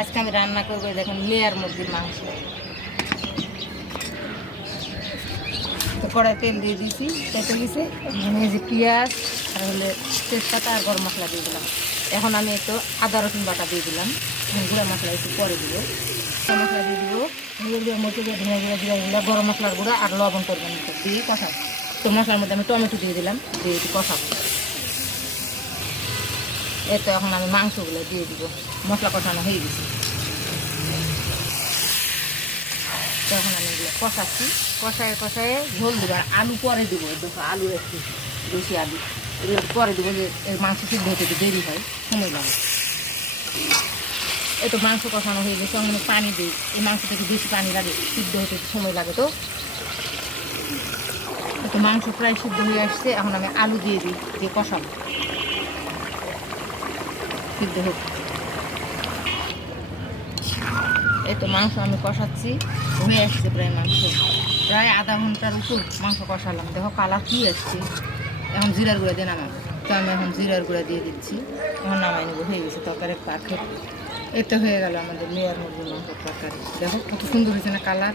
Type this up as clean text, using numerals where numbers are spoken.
আজকে আমি রান্না করবো দেখেন লেয়ার মুরগির মাংস। তো কড়াই তেল দিয়ে দিয়েছি, কেটে গেছে, এই যে পেঁয়াজ আর হলে তেজপাতা আর গরম মশলা দিয়ে দিলাম। এখন আমি একটু আদা রসুন বাটা দিয়ে দিলাম, গুঁড়া মশলা একটু পরে দিব। গরম মশলা দিয়ে দিব, হলুদ মরিচ দিয়ে ধনিয়া গুঁড়া দিয়ে দিলাম, গরম মশলার গুঁড়া আর লবণ করবেন দিয়ে কষাব। তো মশলার মধ্যে আমি টমেটো দিয়ে দিলাম, দিয়ে একটু কষাবো। এই তো এখন আমি মাংসগুলো দিয়ে দিব, মশলা কষানো হয়ে গেছে। তখন আমি এগুলো কষাচ্ছি, কষায় কষায় ঝোল দেবো আর আলু পরে দেবো। দেখো আলু একটু বেশি আলু এগুলো পরে দেবো, যে মাংস সিদ্ধ হতে একটু দেরি হয়, সময় লাগে। এই তো মাংস কষানো হয়ে গেছে, আমি পানি দিই, এই মাংস থেকে বেশি পানি লাগে, সিদ্ধ হতে একটু সময় লাগে। তো মাংস প্রায় সিদ্ধ হয়ে আসছে, এখন আমি আলু দিয়ে দিই, দিয়ে কষাবো সিদ্ধ হোক। এই তো মাংস আমি কষাচ্ছি, হয়ে আসছে প্রায় মাংস, প্রায় আধা ঘন্টার উপর মাংস কষালাম। দেখো কালার কি আসছে। এখন জিরার গুঁড়া দিয়ে নামাবো, তো আমি এখন জিরার গুঁড়া দিয়ে দিচ্ছি। এখন নামাই নেবো, হয়ে গেছে তরকারি পারফেক্ট। এই তো হয়ে গেল আমাদের লেয়ার মুরগির মাংসের তরকারি। দেখো কত সুন্দর হয়েছে না কালার।